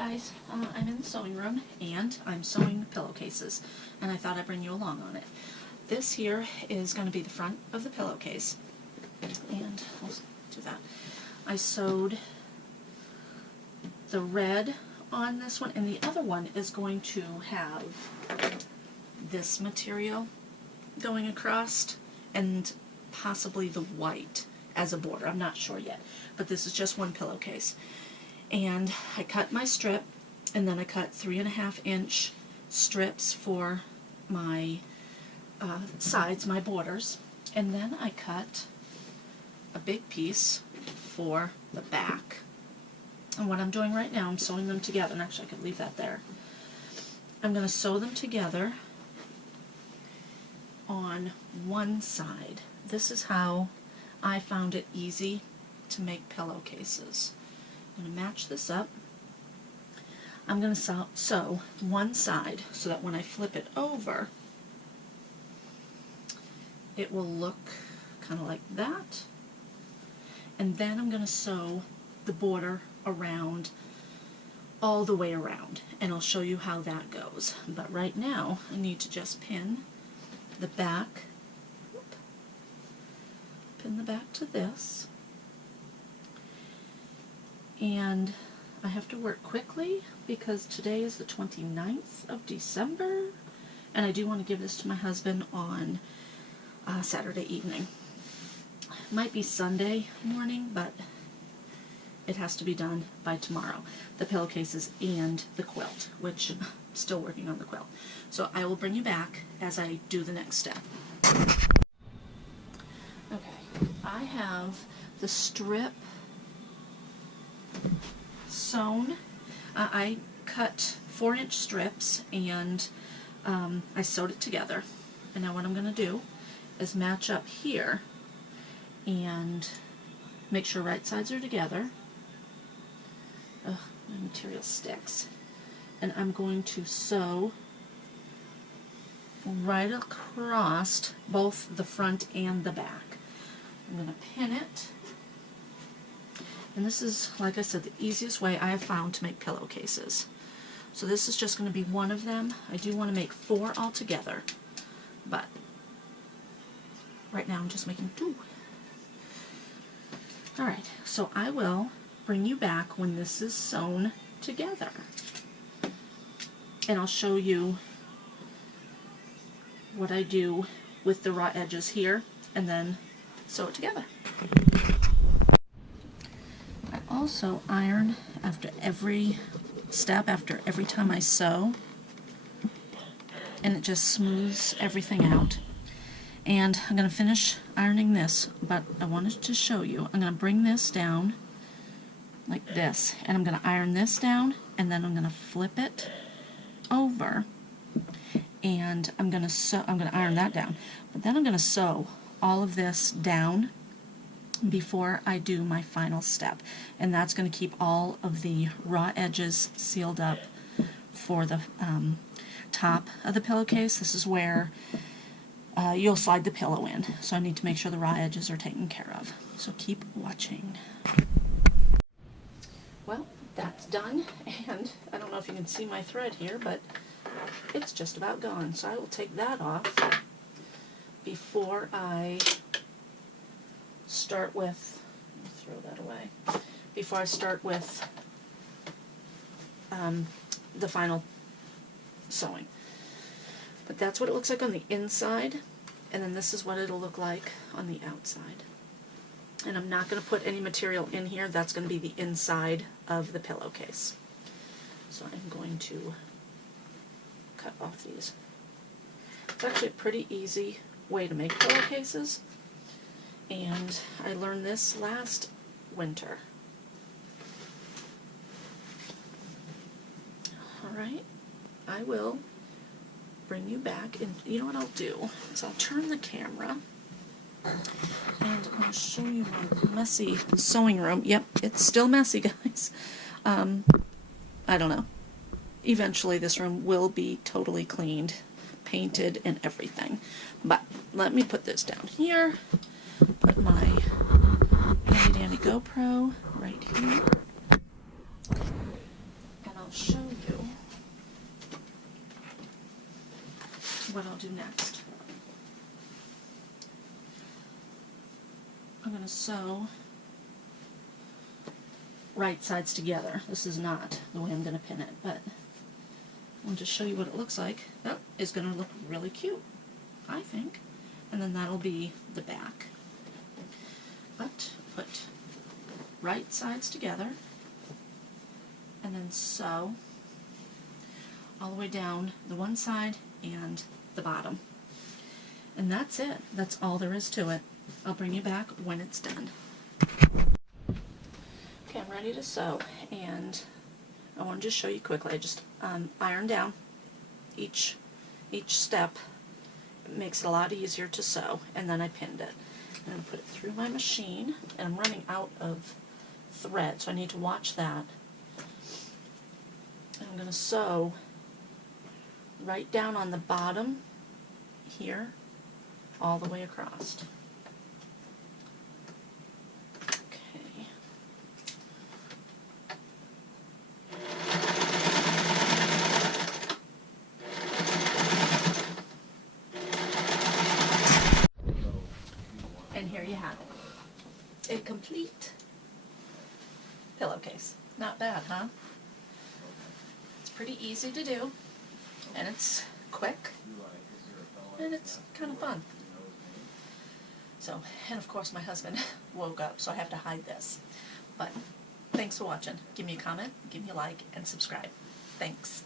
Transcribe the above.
guys, I'm in the sewing room and I'm sewing pillowcases, and I thought I'd bring you along on it. This here is going to be the front of the pillowcase, and we'll do that. I sewed the red on this one, and the other one is going to have this material going across and possibly the white as a border. I'm not sure yet, but this is just one pillowcase. And I cut my strip, and then I cut 3.5-inch strips for my sides, my borders, and then I cut a big piece for the back. And what I'm doing right now, I'm sewing them together, and actually I could leave that there. I'm going to sew them together on one side. This is how I found it easy to make pillowcases. I'm going to match this up. I'm going to sew one side so that when I flip it over, it will look kind of like that. And then I'm going to sew the border around, all the way around, and I'll show you how that goes. But right now, I need to just pin the back, to this. And I have to work quickly because today is the 29th of December, and I do want to give this to my husband on Saturday evening. It might be Sunday morning, but it has to be done by tomorrow. The pillowcases and the quilt, which I'm still working on the quilt. So I will bring you back as I do the next step. Okay, I have the strip sewn. I cut 4-inch strips and I sewed it together. And now what I'm going to do is match up here and make sure right sides are together. Ugh, my material sticks. And I'm going to sew right across both the front and the back. I'm going to pin it. And this is, like I said, the easiest way I have found to make pillowcases. So this is just going to be one of them. I do want to make 4 altogether, but right now I'm just making 2. Alright, so I will bring you back when this is sewn together. And I'll show you what I do with the raw edges here, and then sew it together. I also iron after every step, after every time I sew, and it just smooths everything out. And I'm going to finish ironing this, but I wanted to show you. I'm going to bring this down like this, and I'm going to iron this down, and then I'm going to flip it over, and I'm going to iron that down, but then I'm going to sew all of this down before I do my final step, and that's going to keep all of the raw edges sealed up for the top of the pillowcase. This is where you'll slide the pillow in, so I need to make sure the raw edges are taken care of. So keep watching. Well, that's done, and I don't know if you can see my thread here, but it's just about gone. So I will take that off before I start with, throw that away, before I start with the final sewing. But that's what it looks like on the inside, and then this is what it'll look like on the outside. And I'm not going to put any material in here. That's going to be the inside of the pillowcase. So I'm going to cut off these. It's actually a pretty easy way to make pillowcases, and I learned this last winter. Alright, I will bring you back, and you know what I'll do is I'll turn the camera and I'll show you my messy sewing room. Yep, it's still messy, guys. I don't know. Eventually this room will be totally cleaned, painted, and everything. But let me put this down here, put my handy dandy GoPro right here, and I'll what I'll do next. I'm going to sew right sides together. This is not the way I'm going to pin it, but I'll just show you what it looks like. That is going to look really cute, I think. And then that'll be the back. But put right sides together and then sew all the way down the one side and the bottom. And that's it. That's all there is to it. I'll bring you back when it's done. Okay, I'm ready to sew, and I want to just show you quickly. I just ironed down each step. It makes it a lot easier to sew, and then I pinned it. And I put it through my machine, and I'm running out of thread, so I need to watch that. And I'm going to sew right down on the bottom here, all the way across. Okay. And here you have it. A complete pillowcase. Not bad, huh? It's pretty easy to do, and it's quick, and it's kind of fun. So, and of course my husband woke up, so I have to hide this. But thanks for watching. Give me a comment, give me a like, and subscribe. Thanks.